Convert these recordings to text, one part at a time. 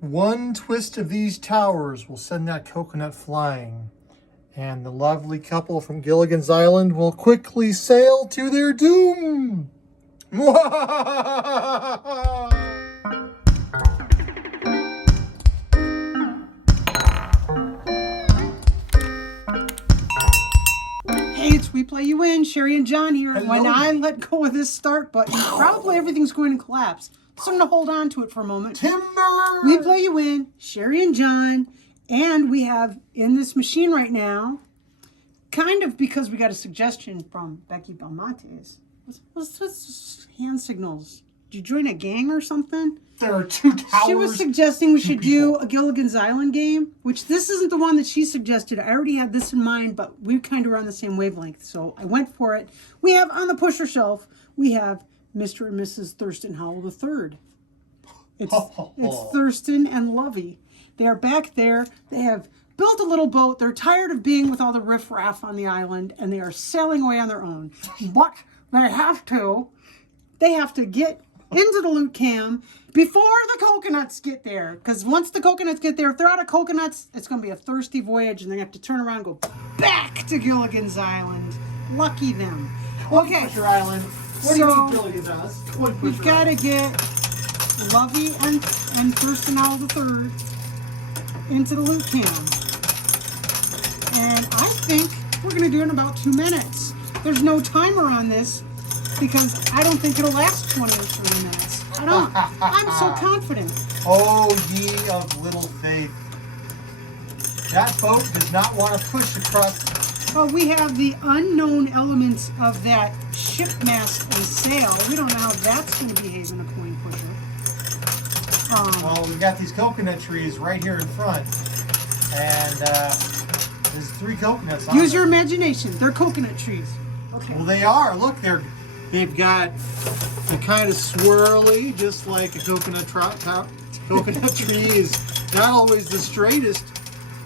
One twist of these towers will send that coconut flying, and the lovely couple from Gilligan's Island will quickly sail to their doom. Hey, it's We Play You Win, Sherry and John here. Hello. When I let go of this start button, probably everything's going to collapse. So I'm going to hold on to it for a moment. Timber! We Play You Win, Sherry and John, and we have in this machine right now, kind of because we got a suggestion from Becky Belmontes. What's hand signals? Did you join a gang or something? There are two towers. She was suggesting we should do people. a Gilligan's Island game, which this isn't the one that she suggested. I already had this in mind, but we kind of were on the same wavelength, so I went for it. We have on the pusher shelf, we have Mr. and Mrs. Thurston Howell III. It's Thurston and Lovey. They are back there. They have built a little boat. They're tired of being with all the riffraff on the island, and they are sailing away on their own. But they have to get into the loot cam before the coconuts get there. Because once the coconuts get there, if they're out of coconuts, it's going to be a thirsty voyage, and they have to turn around and go back to Gilligan's Island. Lucky them. Okay. Pusher Island. What do you think Gilligan does? We've got to get Lovey and Thurston Howell III into the loot cam. And I think we're going to do it in about 2 minutes. There's no timer on this because I don't think it'll last 20 or 30 minutes. I'm so confident. Oh, ye of little faith. That boat does not want to push across. Well, we have the unknown elements of that ship mast and sail. We don't know how that's going to behave in a coin pusher. Well, we got these coconut trees right here in front. And there's 3 coconuts on Use them. your imagination. They're coconut trees. Okay. Well, they are. Look, they've got a kind of swirly, just like a coconut coconut tree is not always the straightest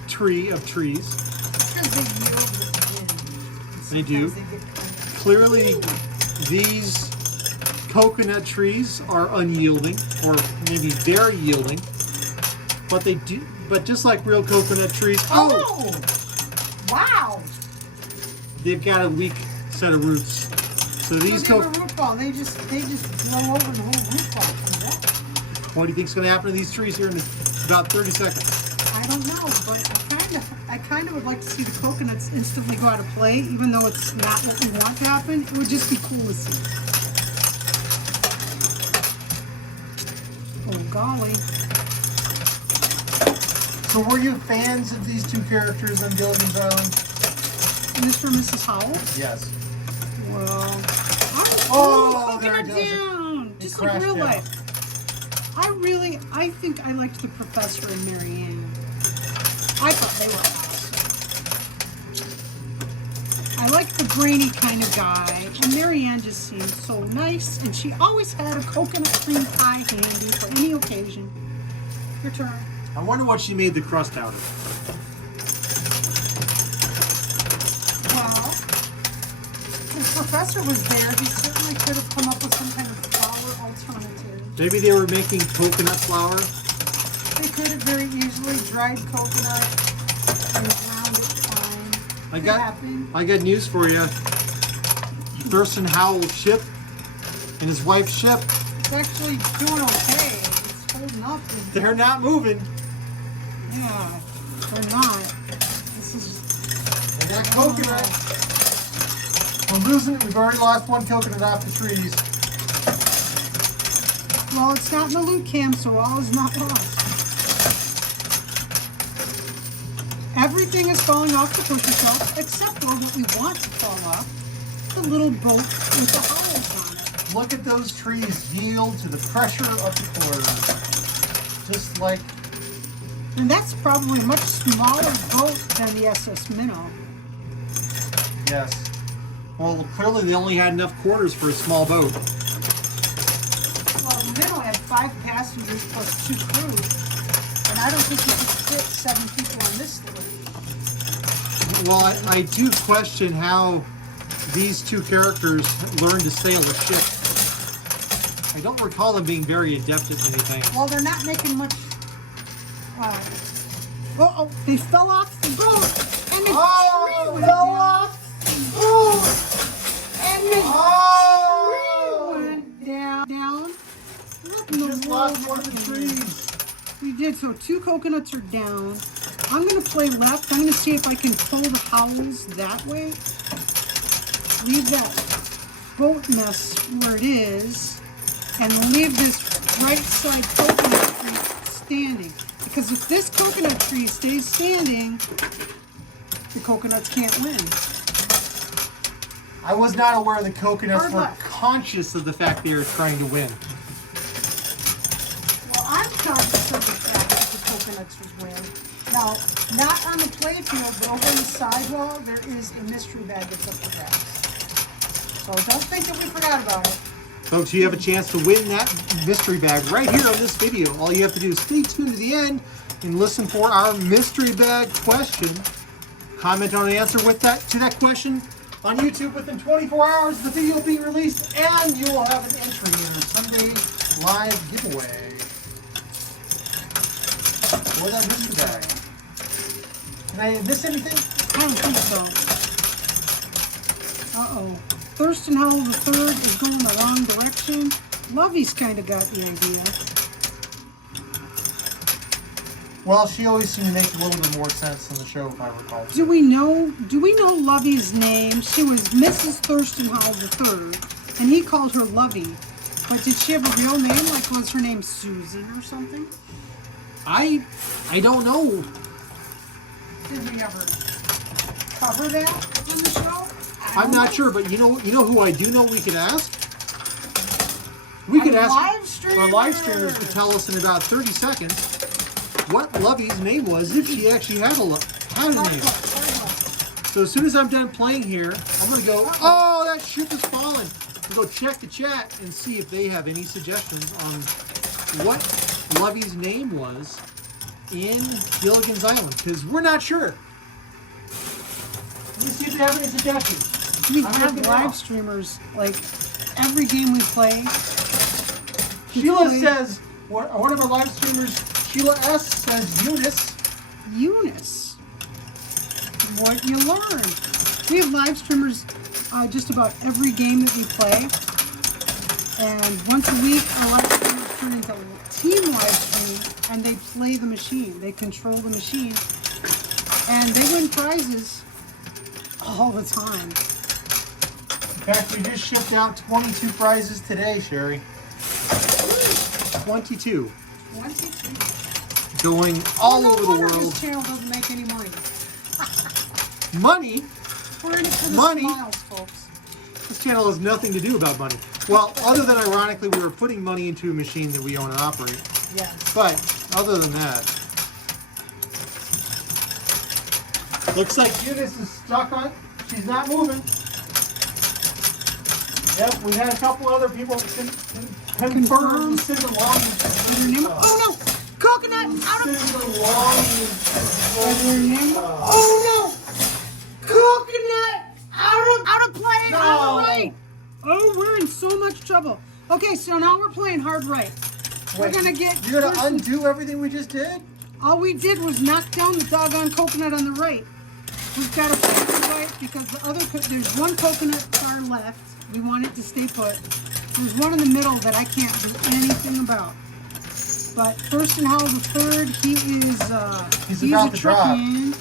tree of trees. Because they yield with They do. Sometimes they get kind of- Clearly, these coconut trees are unyielding, or maybe they're yielding, but they do. But just like real coconut trees, Oh! Wow! they've got a weak set of roots. So these Look at the root ball. They just blow over the whole root ball. What do you think is going to happen to these trees here in about 30 seconds? I don't know, but I kind of would like to see the coconuts instantly go out of play, even though it's not what we want to happen. It would just be cool to see. Oh golly! So were you fans of these 2 characters on Gilligan's Island? Mr. and Mrs. Howell. Yes. Well, There it coconut goes. down, It just like crashed real down. life. I think I liked the Professor and Mary Ann. I thought they were awesome. I like the brainy kind of guy, and Mary Ann just seemed so nice, and she always had a coconut cream pie handy for any occasion. Your turn. I wonder what she made the crust out of. Well, if the Professor was there, he certainly could have come up with some kind of flour alternative. Maybe they were making coconut flour. They could have very easily dried coconut and ground it fine. I got news for you. Thurston Howell's ship and his wife's ship, It's actually doing okay. It's holding up. they're not moving. Yeah, they're not. This is. And that coconut, we're losing it. We've already lost 1 coconut off the trees. Well, it's not in the loot cam, so all is not lost. Everything is falling off the pusher shelf, except for what we want to fall off. The little boat with the hollows on it. Look at those trees yield to the pressure of the cord. Just like, And that's probably a much smaller boat than the SS Minnow. yes. Well, clearly they only had enough quarters for a small boat. Well, the Minnow had 5 passengers plus 2 crew. And I don't think you could fit 7 people on this thing. Well, I do question how these 2 characters learned to sail a ship. I don't recall them being very adept at anything. Well, they're not making much Oh, they fell off the boat, and the tree went fell down. off. Oh, And the tree went down. What in the just world lost one of the trees. We did. So 2 coconuts are down. I'm going to play left. I'm going to see if I can pull the howls that way. Leave that boat mess where it is. And leave this right side coconut tree standing. Because if this coconut tree stays standing, the coconuts can't win. I was not aware the coconuts Hard were luck. conscious of the fact they were trying to win. Well, I'm conscious of the fact that the coconuts was win. Now, not on the playfield, but over on the sidewall, there is a mystery bag that's up for grabs. So don't think that we forgot about it. Folks, you have a chance to win that mystery bag right here on this video. All you have to do is stay tuned to the end and listen for our mystery bag question. Comment on the answer with that to that question on YouTube within 24 hours. The video will be released, and you will have an entry in the Sunday live giveaway for that mystery bag. Did I miss anything? I don't think so. Uh-oh. Thurston Howell III is going the wrong direction. Lovey's kind of got the idea. Well, she always seemed to make a little bit more sense in the show, if I recall. Do we know Lovey's name? She was Mrs. Thurston Howell III, and he called her Lovey. But did she have a real name? Like, was her name Susan or something? I don't know. Did we ever cover that on the show? I'm not sure, but you know who I do know we could ask? We could ask our live streamers to tell us in about 30 seconds what Lovey's name was, if she actually had a name. So as soon as I'm done playing here, I'm going to go, oh, that ship is falling. I'll go check the chat and see if they have any suggestions on what Lovey's name was in Gilligan's Island, because we're not sure. Let me see if they have any suggestions. We have live streamers, like, every game we play. Sheila says, one of our live streamers, Sheila S. says Eunice. Eunice. What you learn. We have live streamers just about every game that we play. And once a week, our live streamers turn into team live stream, and they play the machine. They control the machine. And they win prizes all the time. In fact, we just shipped out 22 prizes today, Sherry. 22. 22. Going all over the No wonder world. this channel doesn't make any money. Money? We're in it for the Money? smiles, folks. This channel has nothing to do about money. Well, other than ironically, we were putting money into a machine that we own and operate. Yes. But other than that, looks like Eunice is stuck on. She's not moving. Yep, we had a couple other people confirm Cinder Longing. Oh no! Coconut out of Cinder Longing. Oh no! Coconut out of play. No. All right. Oh, we're in so much trouble. Okay, so now we're playing hard right. We're Wait, gonna get. You're gonna undo everything we just did? All we did was knock down the doggone coconut on the right. We've got to play the right because the other there's one coconut far left. We want it to stay put. There's one in the middle that I can't do anything about. But Thurston Howell III, he is He's a about to drop. in.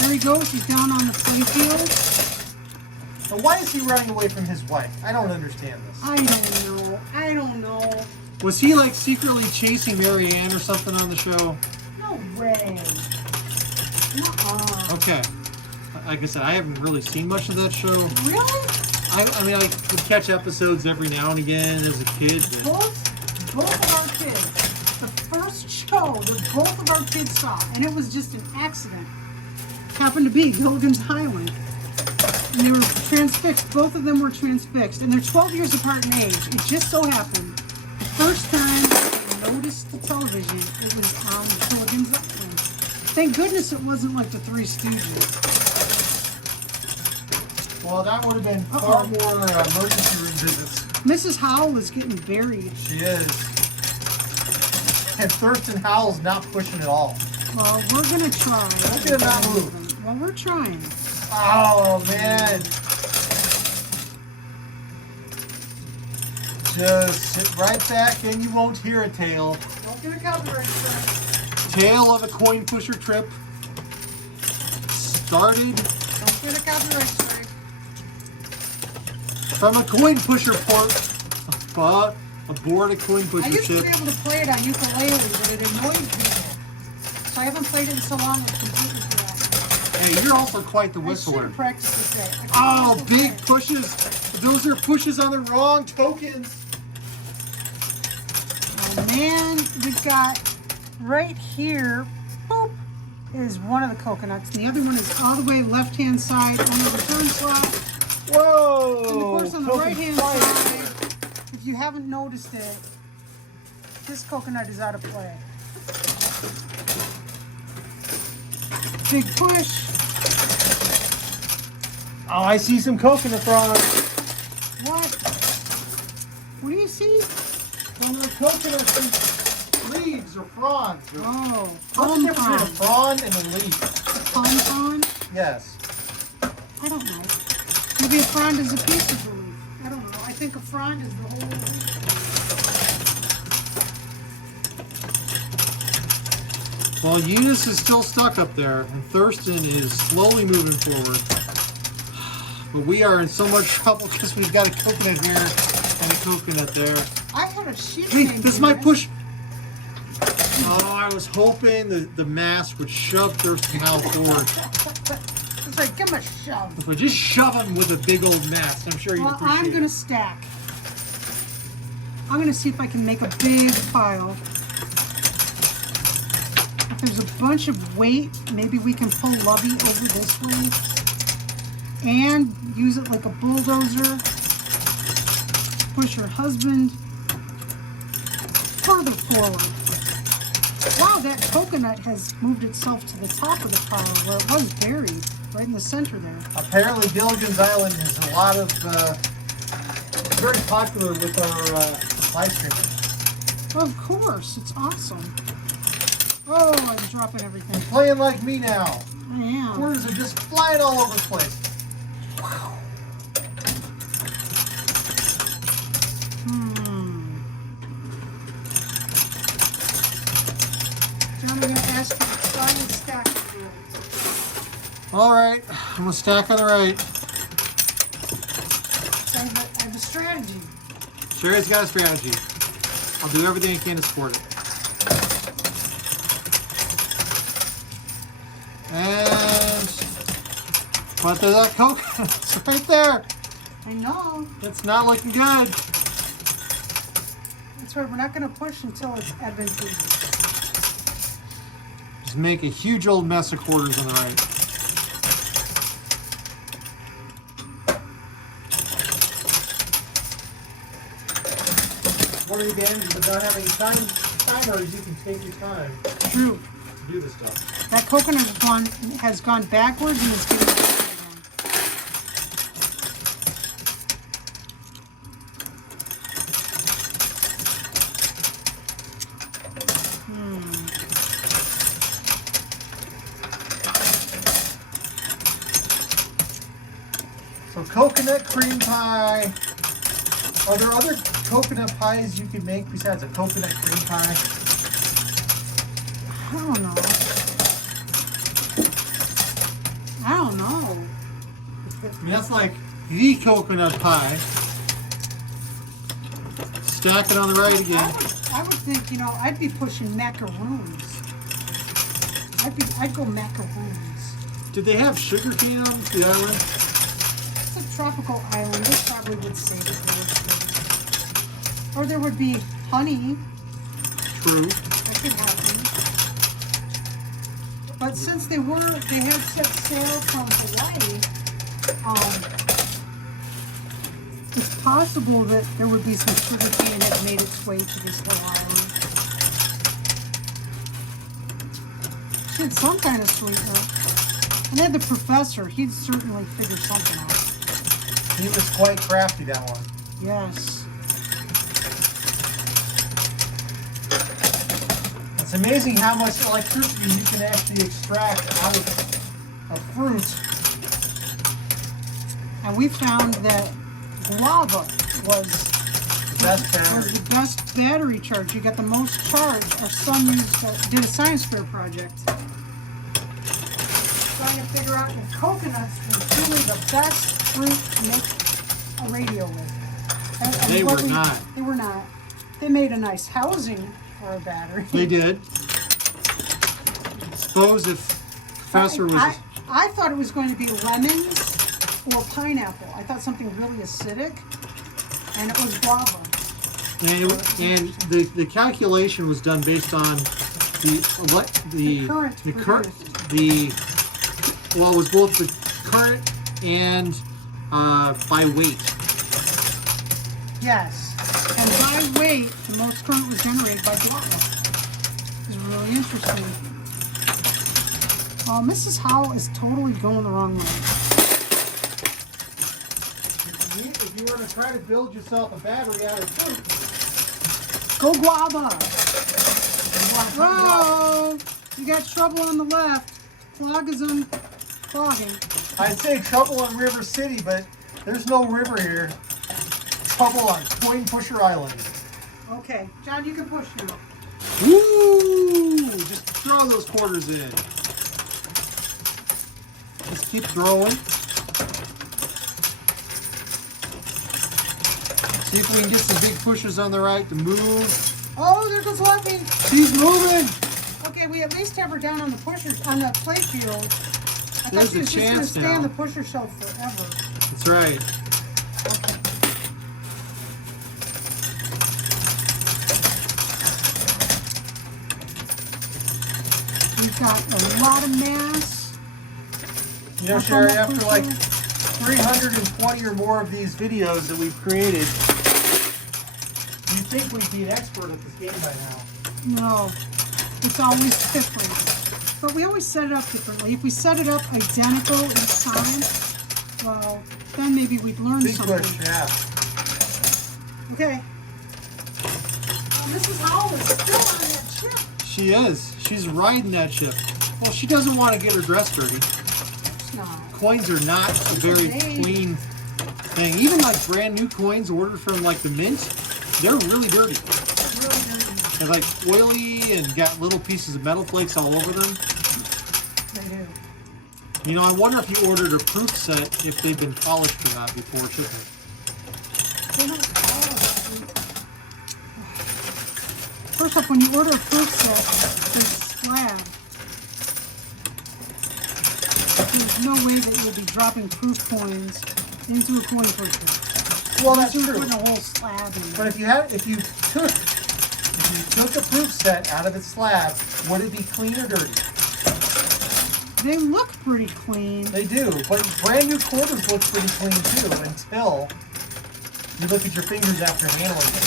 There he goes. He's down on the playfield. But why is he running away from his wife? I don't understand this. I don't know. Was he like secretly chasing Mary Ann or something on the show? No way. Nuh-uh. Okay. Like I said, I haven't really seen much of that show. Really? I mean, I would catch episodes every now and again as a kid. But Both of our kids, the first show that both of our kids saw, and it was just an accident, happened to be Gilligan's Island. And they were transfixed. Both of them were transfixed. And they're 12 years apart in age. It just so happened, the first time they noticed the television, it was on Gilligan's Island. Thank goodness it wasn't like the Three Stooges. well, that would have been far more emergency room visits. Mrs. Howell is getting buried. She is. And Thurston Howell's not pushing at all. Well, we're gonna try. Look at him not move. Well, we're trying. Oh, man. Just sit right back and you won't hear a tail. Don't get a copyright strike. Tail of a coin pusher trip started Don't get a copyright strike. from a coin pusher port, but aboard a coin I pusher used to ship. be able to play it on ukulele, but it annoyed people. So I haven't played it in so long it's completely forgotten. Hey, you're also quite the I should whistler. have practiced this day. I should Oh, also big play it. pushes. Those are pushes on the wrong tokens. Oh man, we've got right here, boop, is one of the coconuts. And the other one is all the way left-hand side on the return slot. Whoa! And of course on the Token right-hand flight. side, if you haven't noticed it, this coconut is out of play. Big push. Oh, I see some coconut frogs. What? What do you see? Some of the coconuts and leaves or fronds. Or Oh, what's the palm difference between a frond. frond and a leaf? Palm frond? Yes. I don't know. Maybe a frond is a piece of the leaf. I don't know. I think a frond is the whole leaf. Well, Eunice is still stuck up there, and Thurston is slowly moving forward. But we are in so much trouble because we've got a coconut here and a coconut there. I had a sheep Hey, named this might Eunice. push. Oh, I was hoping the mass would shove Thurston Howell forward. It's like, give him a shove. If we just shove him with a big old mass, I'm sure he'd Well, appreciate I'm going to it. stack. I'm going to see if I can make a big pile. If there's a bunch of weight, maybe we can pull Lovey over this way and use it like a bulldozer. Push her husband further forward. Wow, that coconut has moved itself to the top of the pile where it was buried, right in the center there. Apparently, Gilligan's Island is a lot of very popular with our live streamers. Of course, it's awesome. Oh, I'm dropping everything. Playing like me now. I am. Quarters are just flying all over the place. Now I'm going to ask you to try and stack it here. All right, I'm gonna stack on the right. So I have a strategy. Sherry's got a strategy. I'll do everything I can to support it. And but there's that coconut. It's right there. I know. It's not looking good. That's right. We're not going to push until it's advantageous. Just make a huge old mess of quarters on the right. One of the advantages of not having timer is you can take your time True. to do this stuff. That coconut one has gone backwards and it's getting back again. So coconut cream pie. Are there other coconut pies you can make besides a coconut cream pie? I don't know. I don't know. I mean, that's like the coconut pie. Stack it on the right again. I would think, you know, I'd be pushing macaroons. I'd go macaroons. Did they have sugar cane on the island? It's a tropical island. They probably would save it for its sugar. Or there would be honey. True. That could happen. But since they had set sail from Hawaii, it's possible that there would be some sugar cane that made its way to this little island. She had some kind of sweetener. And they had the professor. He'd certainly figure something out. He was quite crafty, that one. Yes. It's amazing how much electricity you can actually extract out of fruit. And we found that guava was Best battery. the best battery charge. You got the most charge. Our son did a science fair project trying to figure out if coconuts were truly the best fruit to make a radio with. And They were not. They were not. They made a nice housing for a battery. They did. Suppose if Professor was... I thought it was going to be lemons or pineapple. I thought something really acidic, and it was guava. And the calculation was done based on the current well, it was both the current and by weight. Yes, and by weight, the most current was generated by guava. It was really interesting. Oh, Mrs. Howell is totally going the wrong way. If you were to try to build yourself a battery out of fruit, Go guava! Whoa! You got trouble on the left. Clog is unclogging. I'd say trouble on River City, but there's no river here. Trouble on Coin Pusher Island. Okay, John, you can push now. Woo! Just throw those quarters in. Just keep throwing. See if we can get some big pushers on the right to move. Oh, there goes Lucky. She's moving. Okay, we at least have her down on the pusher on the play field. I There's thought she a was just going to chance stay on now. the pusher shelf forever. That's right. Okay. We've got a lot of mass. You know, Sherry, after like 320 or more of these videos that we've created, you'd think we'd be an expert at this game by now. No, it's always different. But we always set it up differently. If we set it up identical each time, well, then maybe we'd learn Big something. push, yeah. Okay. Mrs. Howell is still on that ship. She is. She's riding that ship. Well, she doesn't want to get her dress dirty. No. Coins are not a very clean thing. Even like brand new coins ordered from like the mint, they're really dirty. Really dirty. They're like oily and got little pieces of metal flakes all over them. They do. You know, I wonder if you ordered a proof set if they've been polished or not before shipment. They're not polished. First off, when you order a fruit set, there's slab. There's no way that you'll be dropping proof coins into a coin pusher. Well, that's You're true. putting a whole slab in But there. if you took a proof set out of its slab, would it be clean or dirty? They look pretty clean. They do, but brand new quarters look pretty clean too until you look at your fingers after handling them.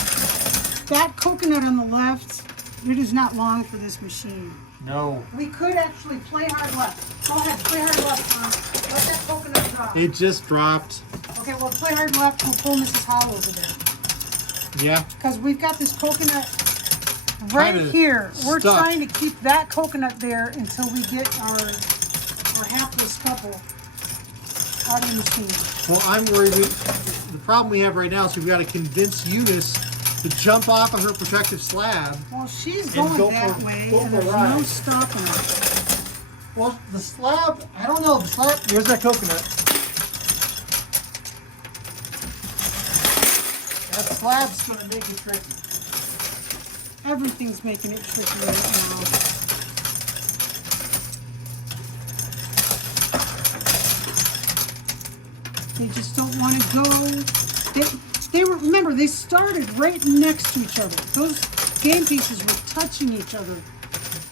That coconut on the left, it is not long for this machine. No. We could actually play hard left. Go ahead, play hard left, Tom. Let that coconut drop. It just dropped. Okay, well, play hard left. We'll pull Mrs. Howell over there. Yeah. Because we've got this coconut right Kinda here. We're stuck. trying to keep that coconut there until we get our hapless couple out of the machine. Well, I'm worried. The problem we have right now is we've got to convince Eunice to jump off of her protective slab. Well, she's And going go that for- way, go and for a there's ride. no stopping her. Well, the slab, I don't know. The slab, here's that coconut. That slab's going to make it tricky. Everything's making it tricky right now. They just don't want to go. They were, remember, they started right next to each other. Those game pieces were touching each other.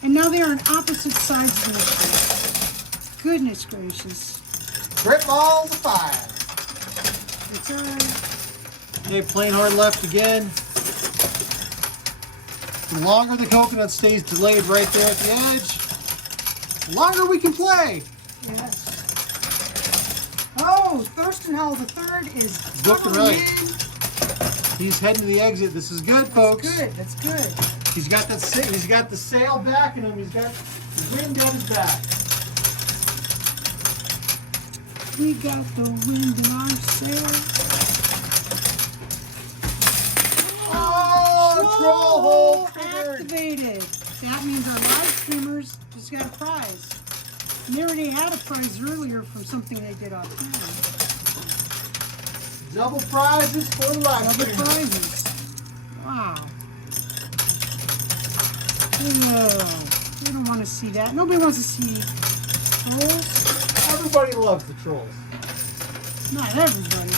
And now they are on opposite sides of the machine. Goodness gracious. Grip balls of fire. It's all right. Okay, playing hard left again. The longer the coconut stays delayed right there at the edge, the longer we can play. Yes. Oh, Thurston Howell III is Looking coming right. in. He's heading to the exit. This is good, folks. Good, that's good. He's got the sail backing him. He's got wind at his back. We got the wind in our sails. Oh, troll hole triggered. Activated. That means our live streamers just got a prize. And they already had a prize earlier from something they did off camera. Double prizes for the live Double streamers. prizes. Wow. Ugh. We don't want to see that. Nobody wants to see trolls. Everybody loves the trolls. Not everybody.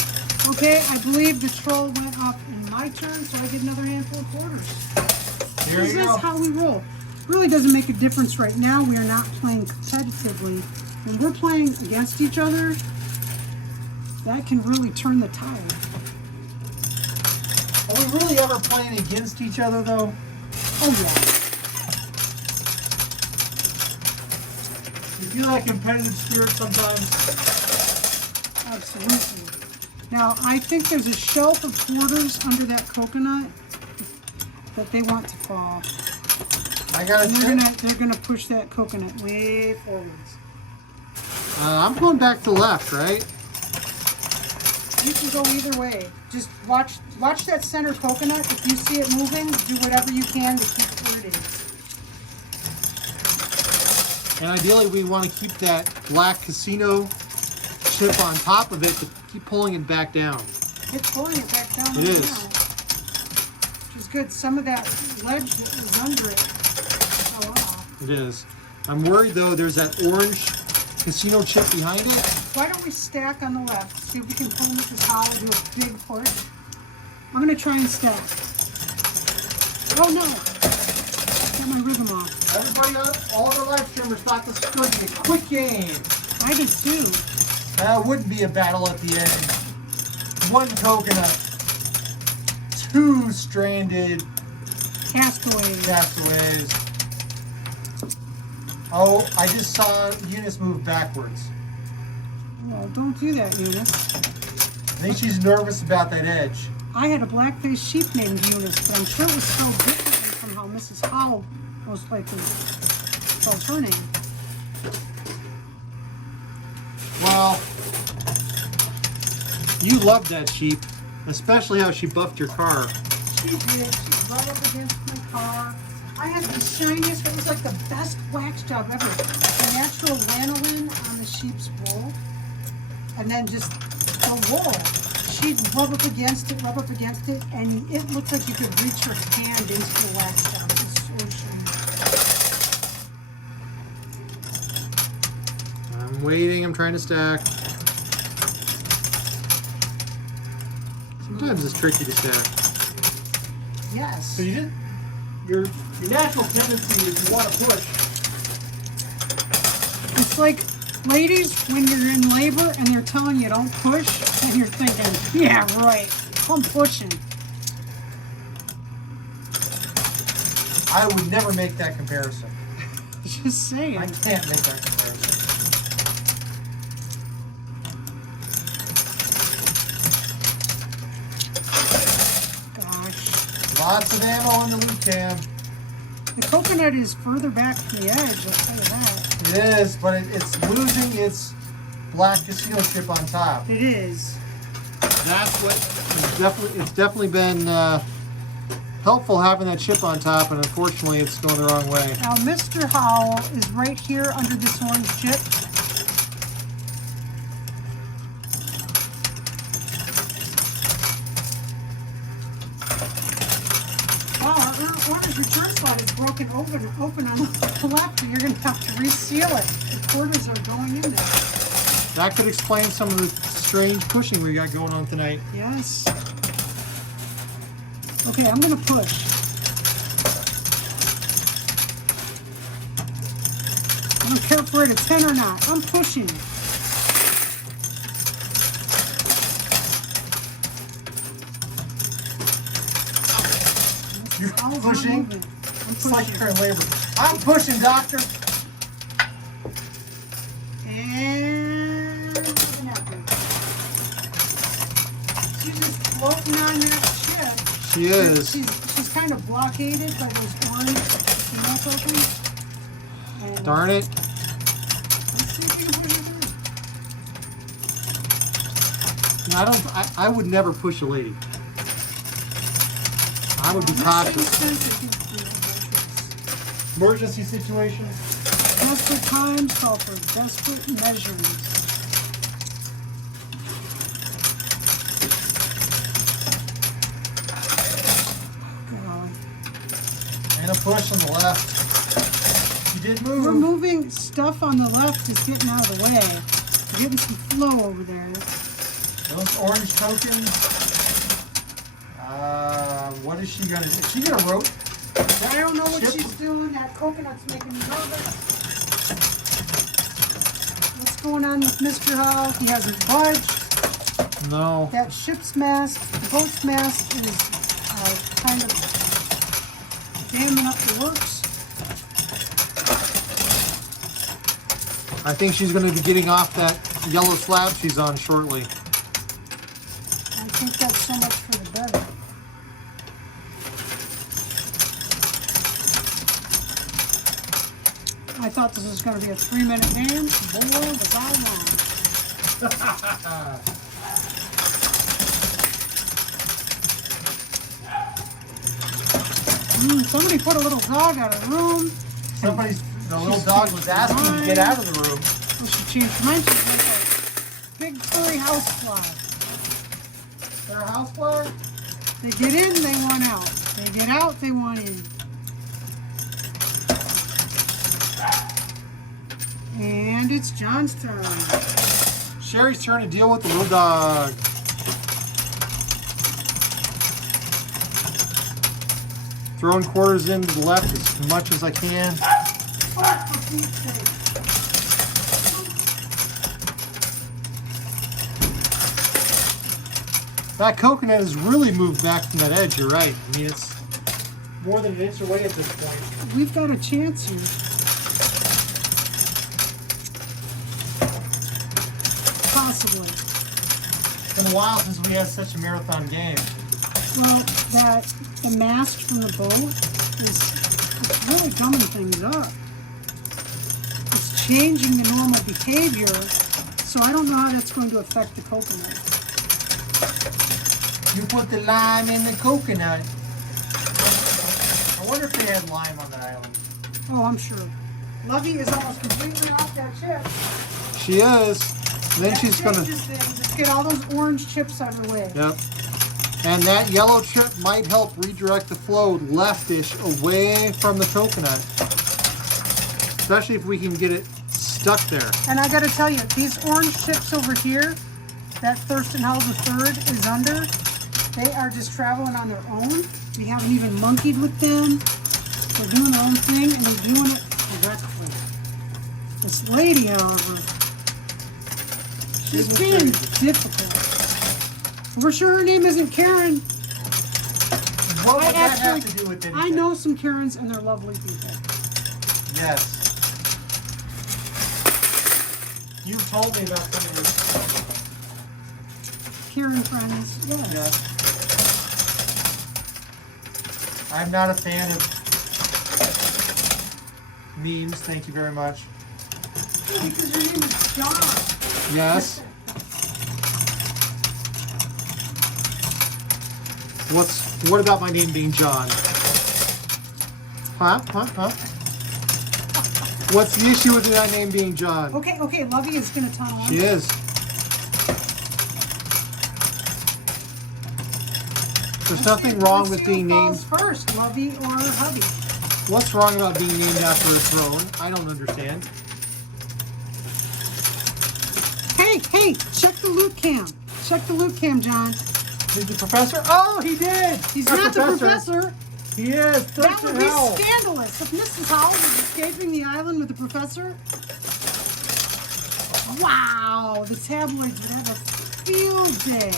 Okay, I believe the troll went up in my turn, so I get another handful of quarters. Here you That's go. how we roll. Really doesn't make a difference right now. We are not playing competitively. When we're playing against each other, that can really turn the tide. Are we really ever playing against each other, though? Oh yeah. You feel that competitive spirit sometimes? Absolutely. Now, I think there's a shelf of quarters under that coconut that they want to fall. I got And a they're gonna push that coconut way forwards. I'm going back to the left, right? You can go either way. Just watch that center coconut. If you see it moving, do whatever you can to keep it where it is. And ideally, we want to keep that black casino chip on top of it to keep pulling it back down. It's pulling it back down It right is. now. Which is good. Some of that ledge that was under it fell off. It is. I'm worried, though, there's that orange casino chip behind it. Why don't we stack on the left? See if we can pull Mrs. Howell, do a big push. I'm going to try and stack. Oh no! Got my rhythm off. Everybody, all of our live streamers thought this was going to be a quick game. I did too. That wouldn't be a battle at the end. One coconut. Two stranded Castaways. castaways. Oh, I just saw Eunice move backwards. Well, don't do that, Eunice. I think she's nervous about that edge. I had a black-faced sheep named Eunice, but I'm sure it was spelled differently from how Mrs. Howell most likely spelled her name. Well, you loved that sheep, especially how she buffed your car. She did. She rubbed up against my car. I had the shiniest, it was like the best wax job ever. The natural lanolin on the sheep's wool, and then just the wool. She'd rub up against it, and it looked like you could reach your hand into the wax job. It was so shiny. I'm waiting, I'm trying to stack. Sometimes it's tricky to stack. Yes. So you did your natural tendency is you want to push. It's like, ladies, when you're in labor and they're telling you don't push, and you're thinking, yeah, right, I'm pushing. I would never make that comparison. Just saying. I can't make that comparison. Gosh. Lots of ammo in the loot cam. The coconut is further back from the edge, I'll tell you that. It is, but it's losing its black casino chip on top. It is. That's what it's definitely been helpful having that chip on top, and unfortunately it's going the wrong way. Now, Mr. Howell is right here under this orange chip. Oh, orange return slot is broken open on the left, and you're going to have to reseal it. The quarters are going in there. That could explain some of the strange pushing we got going on tonight. Yes. Okay, I'm going to push. I don't care if we're at a 10 or not. I'm pushing. You're I'm pushing? moving. I'm It's like pushing. you're in labor. I'm pushing, doctor. And she's just floating on that ship. She is. She's kind of blockaded by those orange cement tokens. And Darn it. let's see if we can push it through. I would never push a lady. I would be cautious. Emergency situations. Desperate times call for desperate measures. And a push on the left. You did move. Removing stuff on the left is getting out of the way. We're getting some flow over there. Those orange tokens. What is she gonna do? Is she gonna rope? I don't know what Chip. she's doing. That coconut's making me nervous. What's going on with Mr. Hall? He hasn't budged. No. That ship's mast, the boat's mast is kind of damming up the works. I think she's gonna be getting off that yellow slab she's on shortly. I think that's so much for the better. I thought this was going to be a 3-minute game. Boy, was I wrong. Somebody put a little dog out of the room. The little dog was asking to get out of the room. Well, she changed minds. She's like a big furry housefly. They're a housefly? They get in, they want out. They get out, they want in. And it's John's turn. Sherry's turn to deal with the little dog. Throwing quarters into the left as much as I can. That coconut has really moved back from that edge, you're right. I mean, it's more than an inch away at this point. We've got a chance here. Possibly. It's been a while since we had such a marathon game. Well, the mast from the boat is really gumming things up. It's changing the normal behavior, so I don't know how that's going to affect the coconut. You put the lime in the coconut. I wonder if they had lime on that island. Oh, I'm sure. Lovey is almost completely off that chip. She is. Then That she's gonna. changes things. Let's get all those orange chips out of the way. Yep. And that yellow chip might help redirect the flow leftish away from the coconut. Especially if we can get it stuck there. And I gotta tell you, these orange chips over here, that Thurston Howell III is under, they are just traveling on their own. We haven't even monkeyed with them. They're doing their own thing, and they're doing it correctly. This lady, however, she's being difficult. We're sure her name isn't Karen. What would that have to do with anything? I know some Karens, and they're lovely people. Yes. You told me about some of your Karen friends, yes. Yes. I'm not a fan of memes, thank you very much. Hey, because her name is John. Yes. What about my name being John? Huh? What's the issue with that name being John? Okay, Lovey is gonna tunnel in. She is. There's nothing wrong with being named. First, Lovey or hubby. What's wrong about being named after a throne? I don't understand. Hey, check the loot cam. Check the loot cam, John. Did the professor? Oh, he did. He's not the professor. He is. That would be Howell. scandalous if Mrs. Howell was escaping the island with the professor. Wow, the tabloids would have a field day.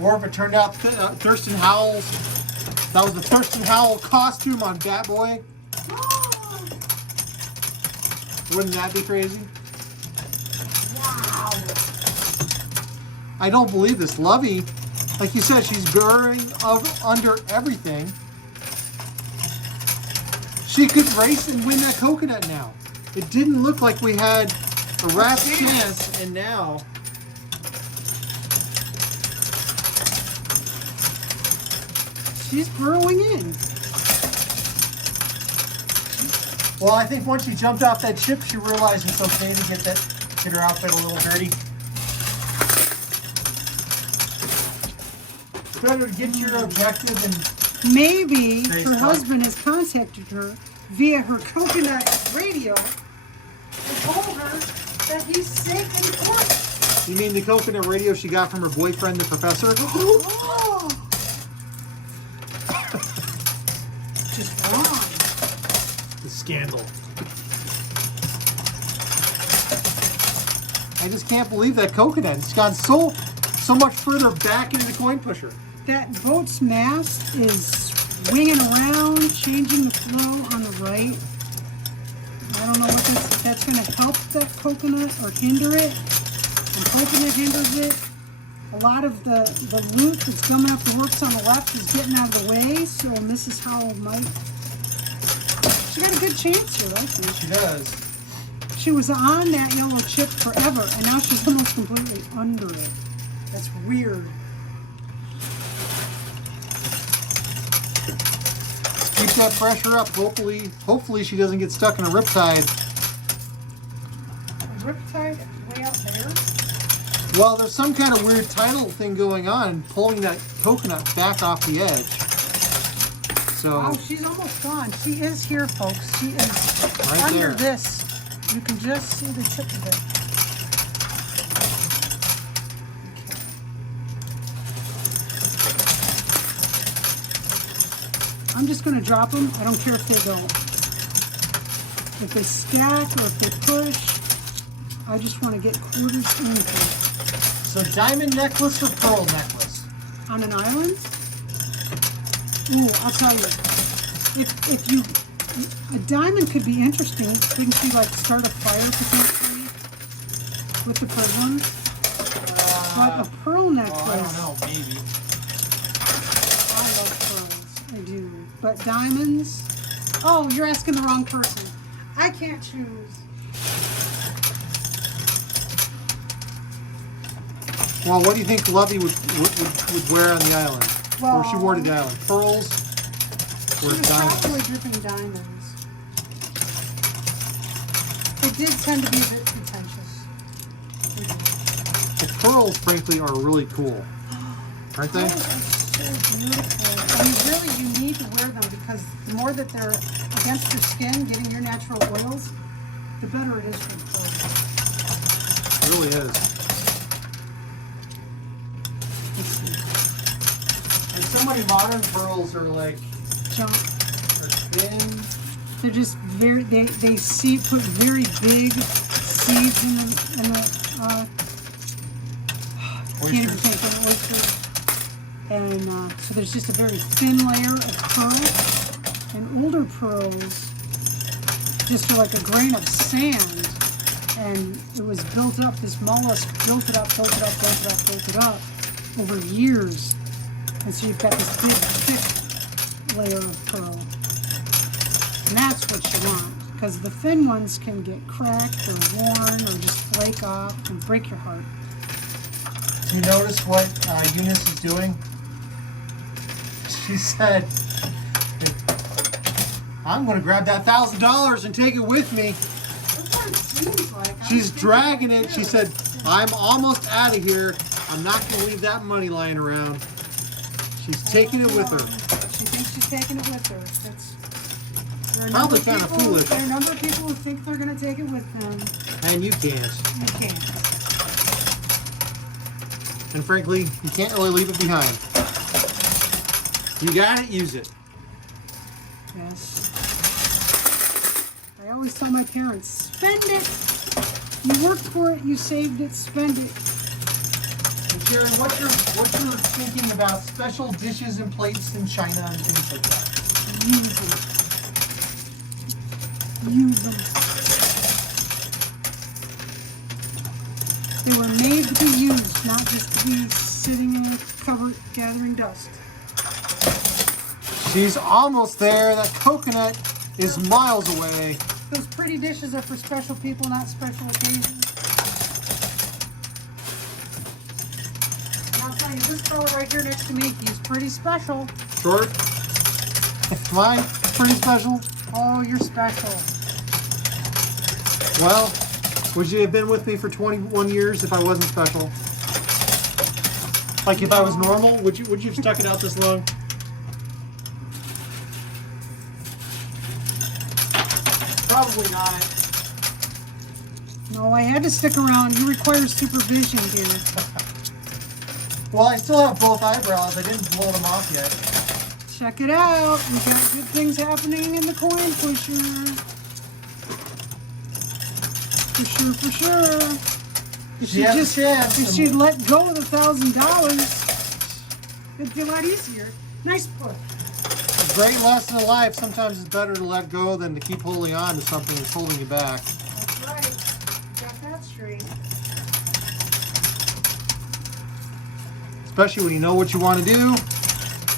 Or if it turned out Thurston Howell's, that was the Thurston Howell costume on Batboy. Wouldn't that be crazy? Wow. I don't believe this. Lovey, like you said, she's burying under everything. She could race and win that coconut now. It didn't look like we had a rat's chance, and now... She's burrowing in. Well, I think once she jumped off that chip, she realized it's okay to get her outfit a little dirty. Better to get your objective and maybe her husband has contacted her via her coconut radio and told her that he's safe in court. You mean the coconut radio she got from her boyfriend, the professor? Oh. Just wrong. The scandal. I just can't believe that coconut. It's gone so much further back into the coin pusher. That boat's mast is swinging around, changing the flow on the right. I don't know if that's going to help that coconut or hinder it. And coconut hinders it. A lot of the loot that's coming up the works on the left is getting out of the way, so Mrs. Howell might... She got a good chance here, I think. She does. She was on that yellow chip forever, and now she's almost completely under it. That's weird. Keep that pressure up. Hopefully she doesn't get stuck in a riptide. A riptide way out there? Well, there's some kind of weird tidal thing going on, pulling that coconut back off the edge. So. Oh, she's almost gone. She is here, folks. She is right under there. this. You can just see the tip of it. I'm just going to drop them. I don't care if they don't. If they stack or if they push, I just want to get quarters in here. So diamond necklace or pearl necklace? On an island? Ooh, I'll tell you. If you... A diamond could be interesting. Couldn't she like start a fire potentially with the prism? But a pearl necklace... Well, I don't know, maybe. I love pearls. I do. But diamonds? Oh, you're asking the wrong person. I can't choose. Well, what do you think Lovey would wear on the island? Or she wore to the island? Pearls or She was diamonds? probably dripping diamonds. They did tend to be a bit pretentious. The pearls, frankly, are really cool. Aren't they? Pearls are so beautiful. I mean, really, you need to wear them because the more that they're against your skin, getting your natural oils, the better it is for the pearls. It really is. And so many modern pearls are like Junk. are thin. They're just very, they put very big seeds in the can't even think of an oyster. And so there's just a very thin layer of pearl. And older pearls just are like a grain of sand. And it was built up, this mollusk built it up over years. And so you've got this big, thick layer of pearl. And that's what you want. Because the thin ones can get cracked or worn or just flake off and break your heart. Do you notice what Eunice is doing? She said, I'm going to grab that $1,000 and take it with me. That's what it seems like. She's dragging it. She said, I'm almost out of here. I'm not going to leave that money lying around. She's taking it with her. She thinks she's taking it with her. There are a Probably number of kind of people- foolish. There are a number of people who think they're going to take it with them. And you can't. You can't. And frankly, you can't really leave it behind. You got it, use it. Yes. I always tell my parents, spend it. You worked for it, you saved it, spend it. And Sharon, what you're thinking about special dishes and plates in China and things like that? Use them. They were made to be used. not just to be sitting in a cupboard gathering dust. She's almost there. That coconut is miles away. Those pretty dishes are for special people, not special occasions. And I'll tell you, this fella right here next to me, he's pretty special. Short. Mine, pretty special. Oh, you're special. Well, would you have been with me for 21 years if I wasn't special? Like if I was normal, would you have stuck it out this long? Probably not. No, I had to stick around. You require supervision, dear. Well, I still have both eyebrows. I didn't blow them off yet. Check it out. We got good things happening in the coin pusher. For sure, for sure. If She has a chance. If she'd let go of the $1,000, it'd be a lot easier. Nice push. A great lesson in life. Sometimes it's better to let go than to keep holding on to something that's holding you back. That's right. You got that straight. Especially when you know what you want to do.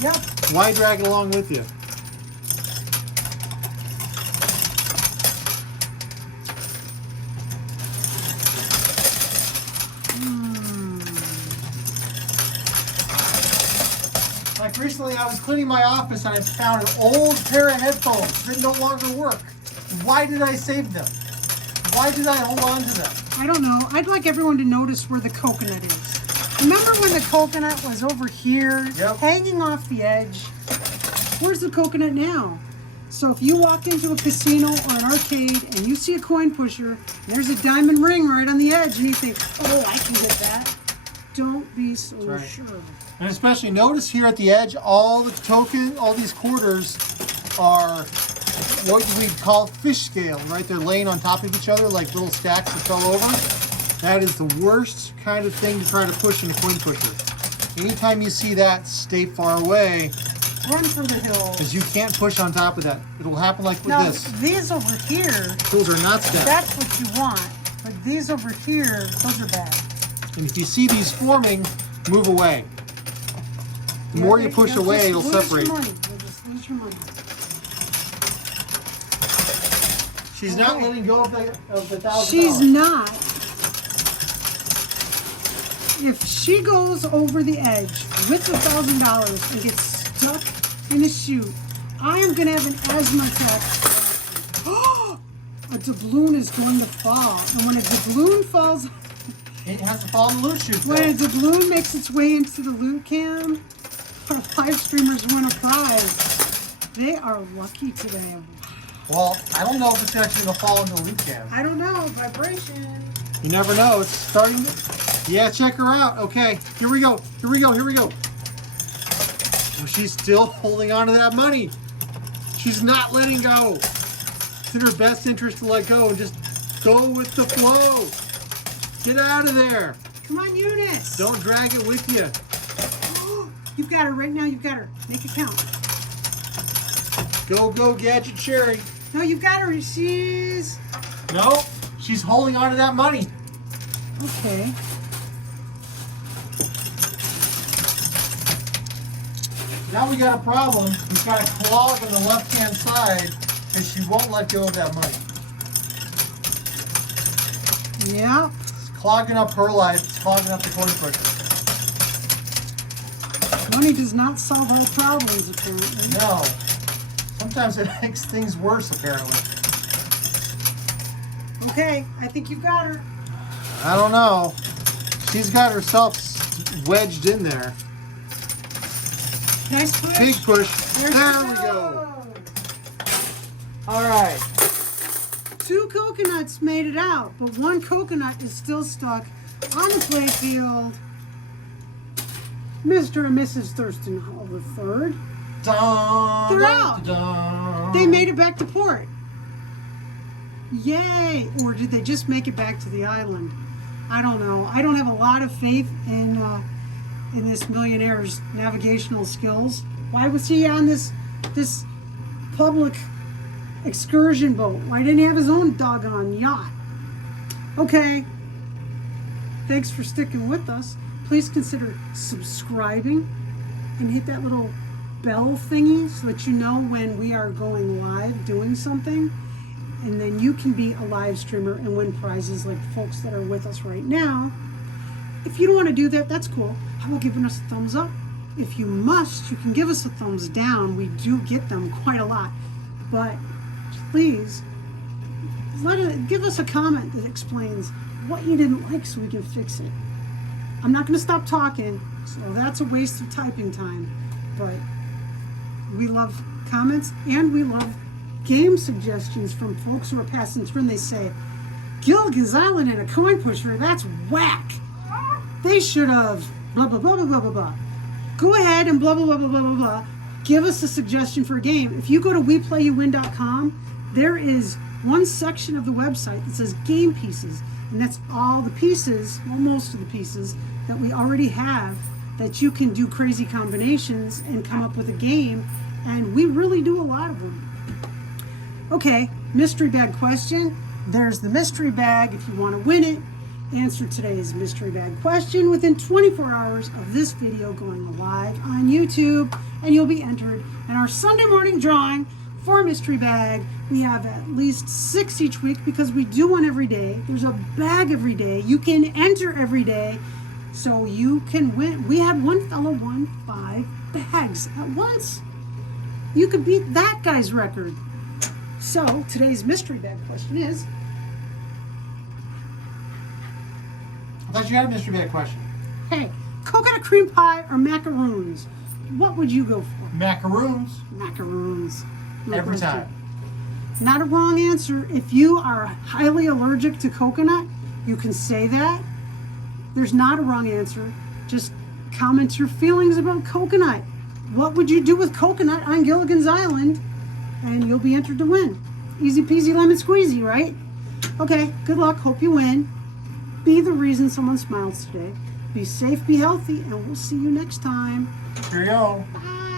Yep. Why drag it along with you? Like recently I was cleaning my office and I found an old pair of headphones that no longer work. Why did I save them? Why did I hold on to them? I don't know. I'd like everyone to notice where the coconut is. Remember when the coconut was over here, Yep. hanging off the edge? Where's the coconut now? So if you walk into a casino or an arcade and you see a coin pusher, and there's a diamond ring right on the edge, and you think, oh, I can get that. Don't be so right. sure. And especially notice here at the edge, all these quarters are what we call fish scale, right? They're laying on top of each other like little stacks that fell over. That is the worst kind of thing to try to push in a coin pusher. Anytime you see that, stay far away, Run for the hills. because you can't push on top of that. It'll happen like with Now, this. these over here, Those are not stacks. that's what you want. But these over here, those are bad. And if you see these forming, move away. The more you push You'll away, just it'll lose separate. Your money. You'll just lose your money. She's not letting go of the $1,000. She's not. If she goes over the edge with the $1,000 and gets stuck in a chute, I am going to have an asthma attack. A doubloon is going to fall. And when a doubloon falls, It has to fall in the loot chute. when a though. doubloon makes its way into the loot cam, our live streamers win a prize. They are lucky today. Well, I don't know if it's actually going to fall into the loot can. I don't know, vibration. You never know. It's starting to... Yeah, check her out. Okay, here we go. Here we go. Here we go. Oh, she's still holding on to that money. She's not letting go. It's in her best interest to let go and just go with the flow. Get out of there. Come on, Eunice. Don't drag it with you. You've got her right now. You've got her. Make it count. Go, go, Gadget Sherry. No, you've got her. She's... No, she's holding on to that money. Okay. Now we got a problem. We've got a clog on the left-hand side and she won't let go of that money. Yeah. It's clogging up her life. It's clogging up the coin pusher. Money does not solve all problems, apparently. No. Sometimes it makes things worse, apparently. Okay, I think you've got her. I don't know. She's got herself wedged in there. Nice push. Big push. There There she we go. goes. All right. 2 coconuts made it out, but 1 coconut is still stuck on the playfield. Mr. and Mrs. Thurston Hall III. Dun, They're dun, out. dun. They made it back to port. Yay! Or did they just make it back to the island? I don't know. I don't have a lot of faith in this millionaire's navigational skills. Why was he on this public excursion boat? Why didn't he have his own doggone yacht? Okay. Thanks for sticking with us. please consider subscribing and hit that little bell thingy so that you know when we are going live doing something. And then you can be a live streamer and win prizes like the folks that are with us right now. If you don't want to do that, that's cool. How about giving us a thumbs up? If you must, you can give us a thumbs down. We do get them quite a lot. But please, give us a comment that explains what you didn't like so we can fix it. I'm not going to stop talking, so that's a waste of typing time. But we love comments and we love game suggestions from folks who are passing through and they say, Gilligan's Island and a coin pusher, that's whack. They should have blah, blah, blah, blah, blah, blah, blah. Go ahead and blah, blah, blah, blah, blah, blah, blah. Give us a suggestion for a game. If you go to WePlayYouWin.com, there is one section of the website that says game pieces. And that's all the pieces, well, most of the pieces that we already have that you can do crazy combinations and come up with a game. And we really do a lot of them. Okay, mystery bag question. There's the mystery bag if you want to win it. Answer today's mystery bag question within 24 hours of this video going live on YouTube, and you'll be entered in our Sunday morning drawing for mystery bag. We have at least 6 each week because we do one every day. There's a bag every day. You can enter every day, so you can win. We had one fellow won 5 bags at once. You could beat that guy's record. So today's mystery bag question is, I thought you had a mystery bag question. hey, coconut cream pie or macaroons? What would you go for? Macaroons. Macaroons. No Every question. time. Not a wrong answer. If you are highly allergic to coconut, you can say that. There's not a wrong answer. Just comment your feelings about coconut. What would you do with coconut on Gilligan's Island? And you'll be entered to win. Easy peasy lemon squeezy, right? Okay, good luck. Hope you win. Be the reason someone smiles today. Be safe, be healthy, and we'll see you next time. Here you go. Bye.